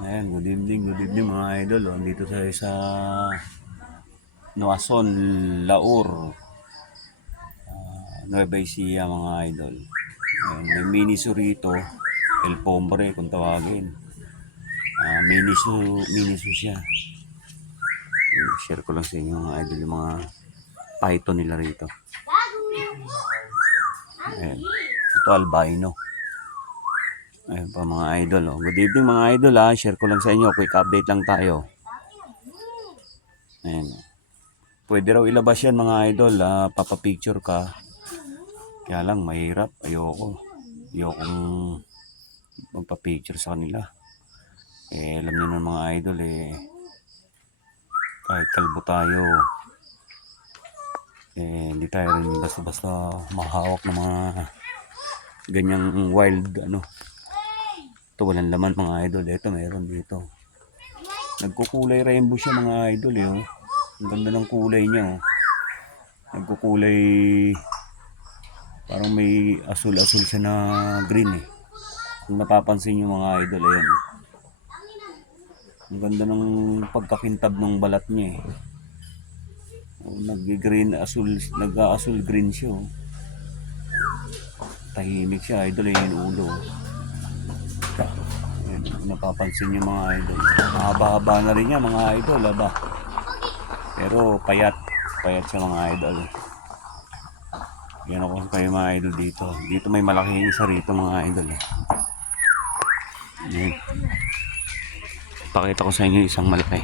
Ayan, good evening mga idol. Dito tayo sa Noason, Laur, Nueva Ecija mga idol. Ayan, may mini surito, El Pombre kung tawagin. Mini su siya. Ayan, share ko lang sa inyo mga idol yung mga python nila rito. Ayan, ito albino. Ayan pa mga idol. Good evening mga idol ha. Share ko lang sa inyo. Quick update lang tayo. Ayan. Pwede raw ilabas yan mga idol. Papapicture ka. Kaya lang mahirap. Ayokong magpa-picture sa kanila. Alam niyo na mga idol kahit kalbo tayo, hindi tayo rin basta-basta mahawak ng mga ganyang wild ito walang laman mga idol. Ito meron dito, nagkukulay rainbow siya mga idol ang ganda ng kulay niya nagkukulay parang may asul-asul siya na green kung napapansin niyo mga idol. Ayan ang ganda ng pagkakintab ng balat niya nag-green asul, nag-asul green siya tahimik siya idol. Yung ulo napapansin niyo mga idol, mahaba-haba na rin niya mga idol pero payat siya mga idol. Yan ako kayo mga idol dito may malaking isa rito mga idol pakita ko sa inyo isang malaki.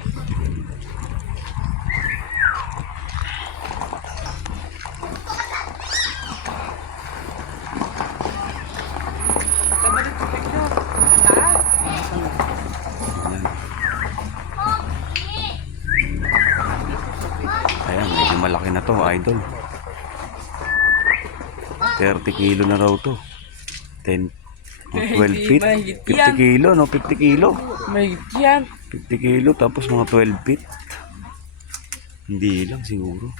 Ayan, medyo malaki na to idol. 30 kilo na raw to. 10 12 feet. 50 kilo no, 50 kilo. May yan. 50 kilo tapos mga 12 feet. Hindi lang siguro.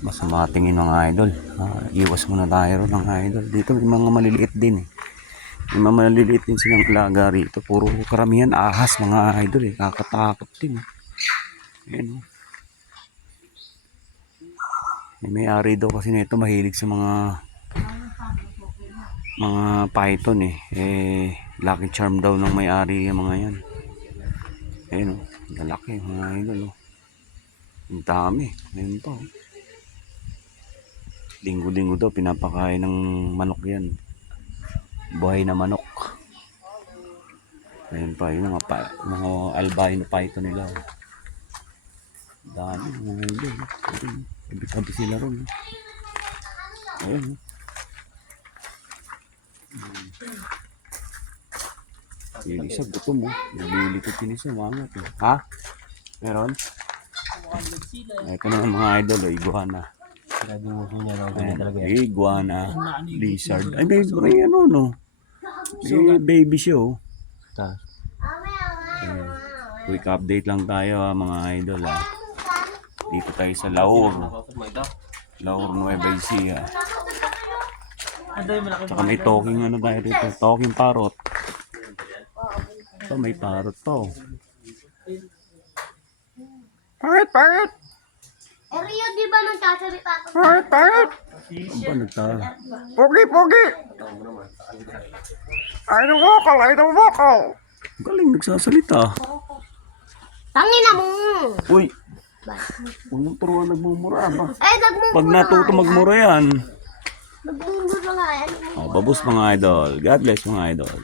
Masama tingin mga idol. Iwas muna tayo ng idol. Dito may mga maliliit din May mga maliliit din silang alaga rito. Puro karamihan ahas mga idol Kakatakot din Ayan May-ari daw kasi nito mahilig sa mga python Lucky charm daw ng may-ari yung mga yan. Ayan lalaki mga idol ang dami. Ayan pa linggo-linggo daw pinapakain ng manok yan, buhay na manok. Ayan pa yung mga albino python nila dami mga idol tabi sila ron ayun yung isa gutom naglilikot yung isa mangat meron ito na mga idol iguana. Iguana, lizard. Ay, may baby siya Quick update lang tayo mga idol Dito tayo sa Laur, Nueva Ecija. Tsaka may talking tayo dito, talking parrot. Ito may parrot to. Parrot! Rio, di ba nagsasalita ka? Parrot! Ano ba Pogi! I don't vocal! Galing nagsasalita. Tangina mo! Uy! Huwag mong turuan nagmumura ba? Nagmumura. Pag natuto magmura yan. Nagmumura nga yan. Babus mga idol. God bless mga idol.